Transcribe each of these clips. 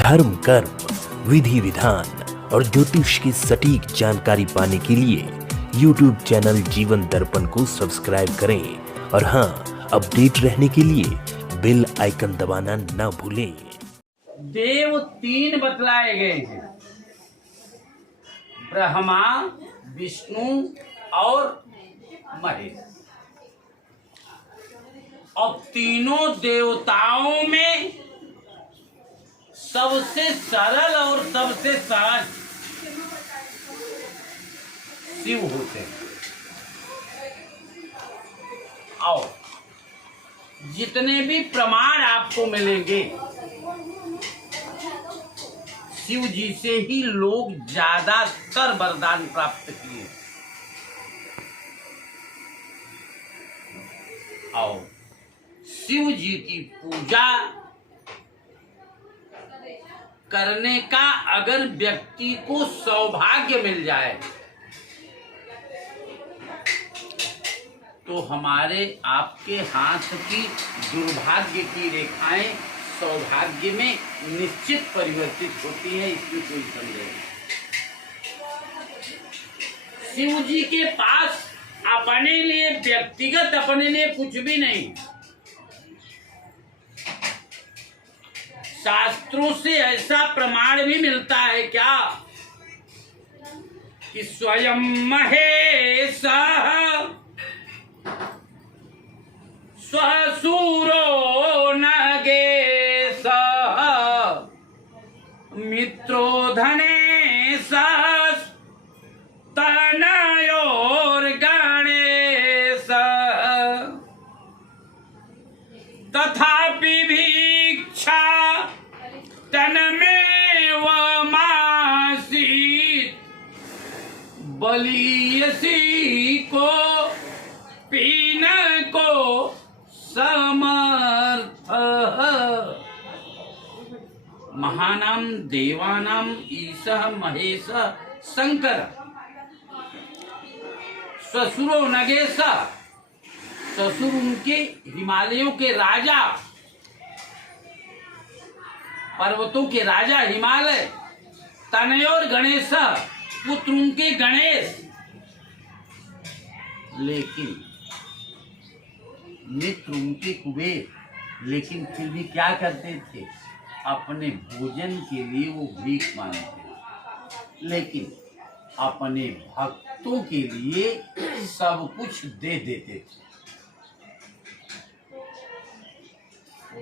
धर्म, कर्म, विधि विधान और ज्योतिष की सटीक जानकारी पाने के लिए YouTube चैनल जीवन दर्पण को सब्सक्राइब करें और हाँ, अपडेट रहने के लिए बेल आइकन दबाना ना भूलें। देव तीन बतलाए गए हैं, ब्रह्मा, विष्णु और महेश। अब तीनों देवताओं में सबसे सरल और सबसे सहज शिव होते हैं। और जितने भी प्रमाण आपको मिलेंगे, शिव जी से ही लोग ज्यादातर वरदान प्राप्त किए। और शिव जी की पूजा करने का अगर व्यक्ति को सौभाग्य मिल जाए तो हमारे आपके हाथ की दुर्भाग्य की रेखाएं सौभाग्य में निश्चित परिवर्तित होती है, इसमें कोई संदेह नहीं। शिव जी के पास अपने लिए व्यक्तिगत अपने लिए कुछ भी नहीं। शास्त्रों से ऐसा प्रमाण भी मिलता है क्या कि स्वयं महेश स्वसूरो नगेश मित्रो धनेश तनयोर गणेश तथापि भिक्षा तनमेव मासीत बलियसी को पीन को समर्थ। महानाम देवानाम ईशः महेश शंकर ससुरो नगेश। ससुर उनके हिमालयों के राजा, पर्वतों के राजा हिमालय। तनयोर गणेश, पुत्र उनके गणेश। लेकिन मित्र उनके कुबेर। लेकिन फिर भी क्या करते थे, अपने भोजन के लिए वो भीख मांगते, लेकिन अपने भक्तों के लिए सब कुछ दे देते थे।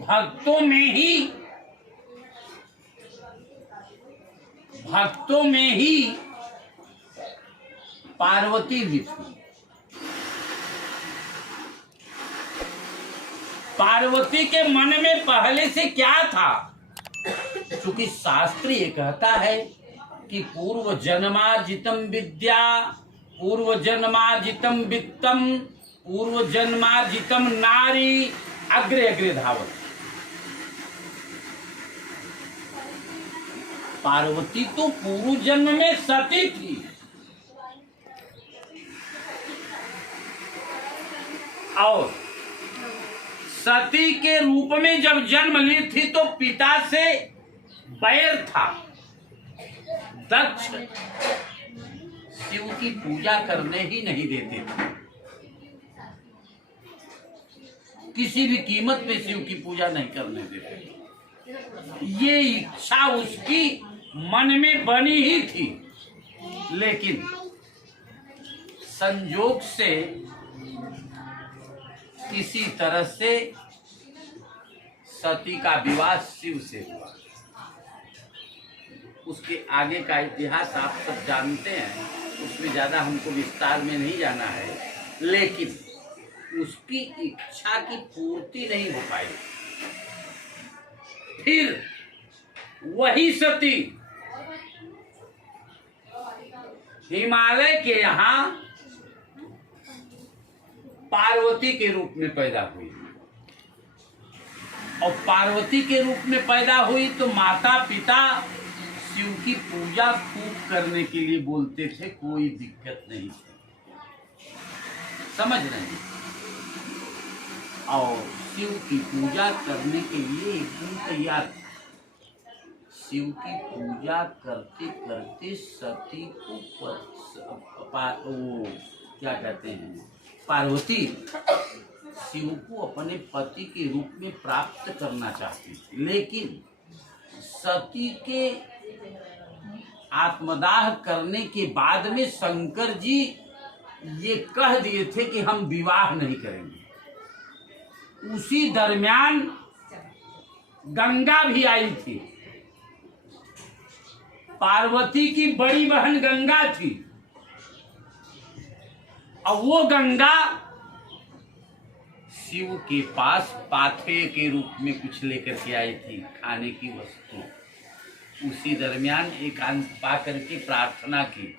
भक्तों में ही पार्वती भी थी। पार्वती के मन में पहले से क्या था, क्योंकि शास्त्र ये कहता है कि पूर्व जन्मार्जितम विद्या, पूर्व जन्मार्जितम वित्तम, पूर्व जन्मार्जितम नारी अग्रे अग्रे धावत। पार्वती तो पूर्व जन्म में सती थी। और सती के रूप में जब जन्म ली थी तो पिता से बैर था। दक्ष शिव की पूजा करने ही नहीं देते थे, किसी भी कीमत पे शिव की पूजा नहीं करने देते। ये इच्छा उसकी मन में बनी ही थी, लेकिन संजोग से किसी तरह से सती का विवाह शिव से हुआ। उसके आगे का इतिहास आप सब जानते हैं, उसमें ज्यादा हमको विस्तार में नहीं जाना है। लेकिन उसकी इच्छा की पूर्ति नहीं हो पाई। फिर वही सती हिमालय के यहाँ पार्वती के रूप में पैदा हुई। और पार्वती के रूप में पैदा हुई तो माता पिता शिव की पूजा खूब करने के लिए बोलते थे, कोई दिक्कत नहीं थी। समझ रहे हैं? और शिव की पूजा करने के लिए एकदम तैयार। शिव की पूजा करते करते सती को क्या कहते हैं, पार्वती शिव को अपने पति के रूप में प्राप्त करना चाहती थी, लेकिन सती के आत्मदाह करने के बाद में शंकर जी ये कह दिए थे कि हम विवाह नहीं करेंगे। उसी दरमियान गंगा भी आई थी। पार्वती की बड़ी बहन गंगा थी और वो गंगा शिव के पास पाथेय के रूप में कुछ लेकर के आई थी, खाने की वस्तु। उसी दरमियान एकांत पा करके प्रार्थना की,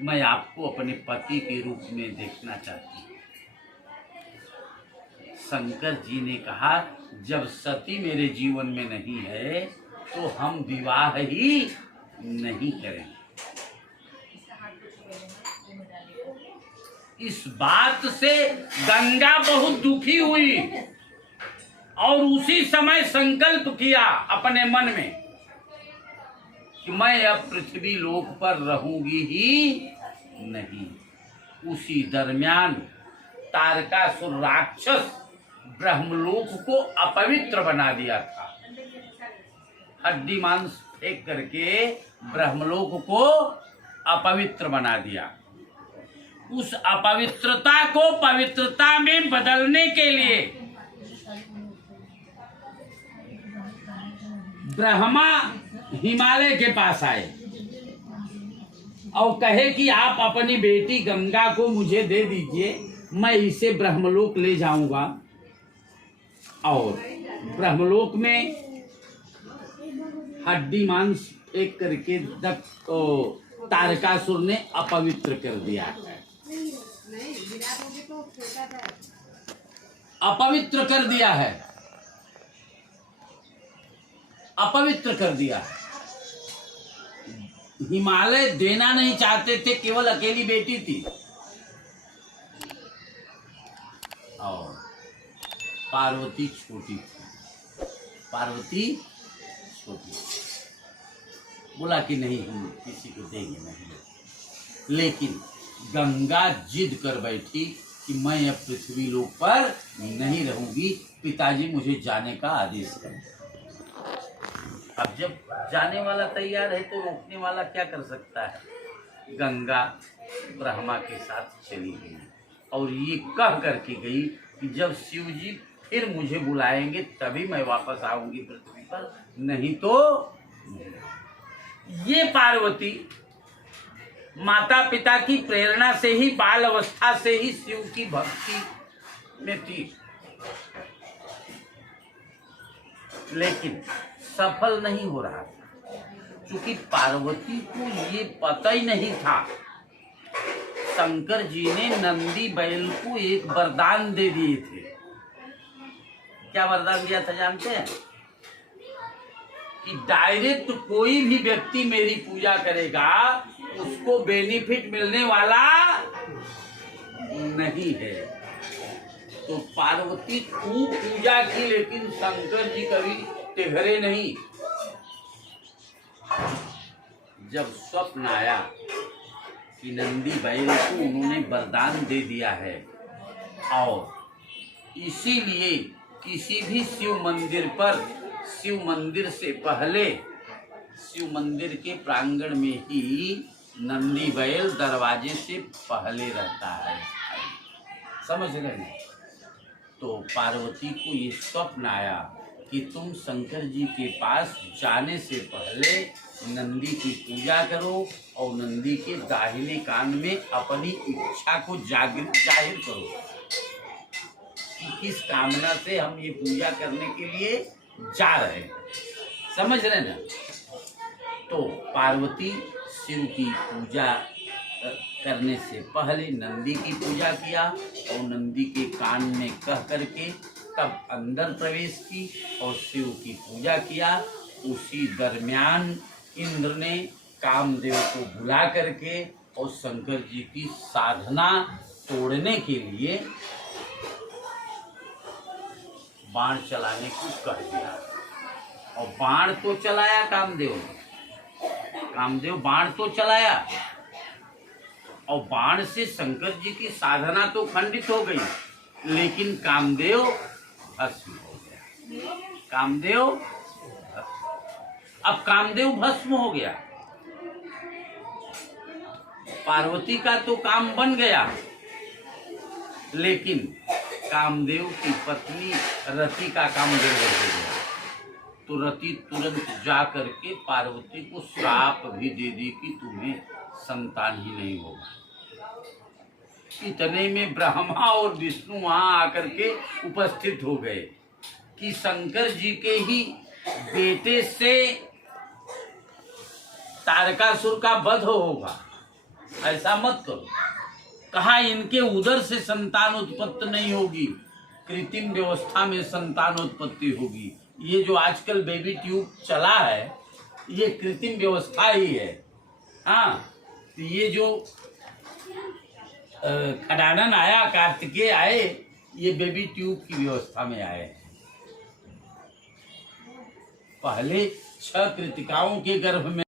मैं आपको अपने पति के रूप में देखना चाहती हूँ। शंकर जी ने कहा, जब सती मेरे जीवन में नहीं है तो हम विवाह ही नहीं करेंगे। इस बात से गंगा बहुत दुखी हुई और उसी समय संकल्प किया अपने मन में कि मैं अब पृथ्वी लोक पर रहूंगी ही नहीं। उसी दरमियान तारकासुर राक्षस ब्रह्मलोक को अपवित्र बना दिया था। हड्डी मांस फेंक करके ब्रह्मलोक को अपवित्र बना दिया। उस अपवित्रता को पवित्रता में बदलने के लिए ब्रह्मा हिमालय के पास आए और कहे कि आप अपनी बेटी गंगा को मुझे दे दीजिए, मैं इसे ब्रह्मलोक ले जाऊंगा। और ब्रह्मलोक में हड्डी मांस फेंक करके तारकासुर ने अपवित्र कर दिया है, अपवित्र कर दिया है, अपवित्र कर दिया है। हिमालय देना नहीं चाहते थे, केवल अकेली बेटी थी और पार्वती छोटी थी। पार्वती छोटी बोला कि नहीं, हम किसी को देंगे नहीं। लेकिन गंगा जिद कर बैठी कि मैं अब पृथ्वी लोक पर नहीं रहूंगी, पिताजी मुझे जाने का आदेश करें। अब जब जाने वाला तैयार है तो रोकने वाला क्या कर सकता है। गंगा ब्रह्मा के साथ चली गई और ये कह करके गई कि जब शिव जी फिर मुझे बुलाएंगे तभी मैं वापस आऊंगी पृथ्वी पर, नहीं तो नहीं। ये पार्वती माता पिता की प्रेरणा से ही, बाल अवस्था से ही शिव की भक्ति में थी, लेकिन सफल नहीं हो रहा था, क्योंकि पार्वती को ये पता ही नहीं था। शंकर जी ने नंदी बैल को एक वरदान दे दिए थे। क्या वरदान दिया था जानते हैं? कि डायरेक्ट कोई भी व्यक्ति मेरी पूजा करेगा उसको बेनिफिट मिलने वाला नहीं है। तो पार्वती खूब पूजा की, लेकिन शंकर जी कभी टिघरे नहीं। जब स्वप्न आया कि नंदी बैल को उन्होंने वरदान दे दिया है और इसीलिए किसी भी शिव मंदिर पर, शिव मंदिर से पहले शिव मंदिर के प्रांगण में ही नंदी बैल दरवाजे से पहले रहता है। समझ रहे? तो पार्वती को ये स्वप्न आया कि तुम शंकर जी के पास जाने से पहले नंदी की पूजा करो और नंदी के दाहिने कान में अपनी इच्छा को जाहिर करो कि किस कामना से हम ये पूजा करने के लिए जा रहे हैं। समझ रहे ना? तो पार्वती शिव की पूजा करने से पहले नंदी की पूजा किया और नंदी के कान में कह करके तब अंदर प्रवेश की और शिव की पूजा किया। उसी दरमियान इंद्र ने कामदेव को बुला करके और शंकर जी की साधना तोड़ने के लिए बाण चलाने को कह दिया। और बाण तो चलाया कामदेव बाण तो चलाया, और बाण से शंकर जी की साधना तो खंडित हो गई, लेकिन कामदेव भस्म हो गया। अब कामदेव भस्म हो गया, पार्वती का तो काम बन गया, लेकिन कामदेव की पत्नी रति का काम गड़बड़ हो गया। तो रति तुरंत जा करके पार्वती को श्राप भी दे दी कि तुम्हें संतान ही नहीं होगा। इतने में ब्रह्मा और विष्णु वहां आकर के उपस्थित हो गए कि शंकर जी के ही बेटे से तारकासुर का वध होगा, ऐसा मत करो। कहा इनके उदर से संतान उत्पत्ति नहीं होगी, कृत्रिम व्यवस्था में संतान उत्पत्ति होगी। ये जो आजकल बेबी ट्यूब चला है, ये कृत्रिम व्यवस्था ही है। हाँ, तो ये जो खडानन आया, कार्तिकेय आए, ये बेबी ट्यूब की व्यवस्था में आए। पहले 6 कृतिकाओं के गर्भ में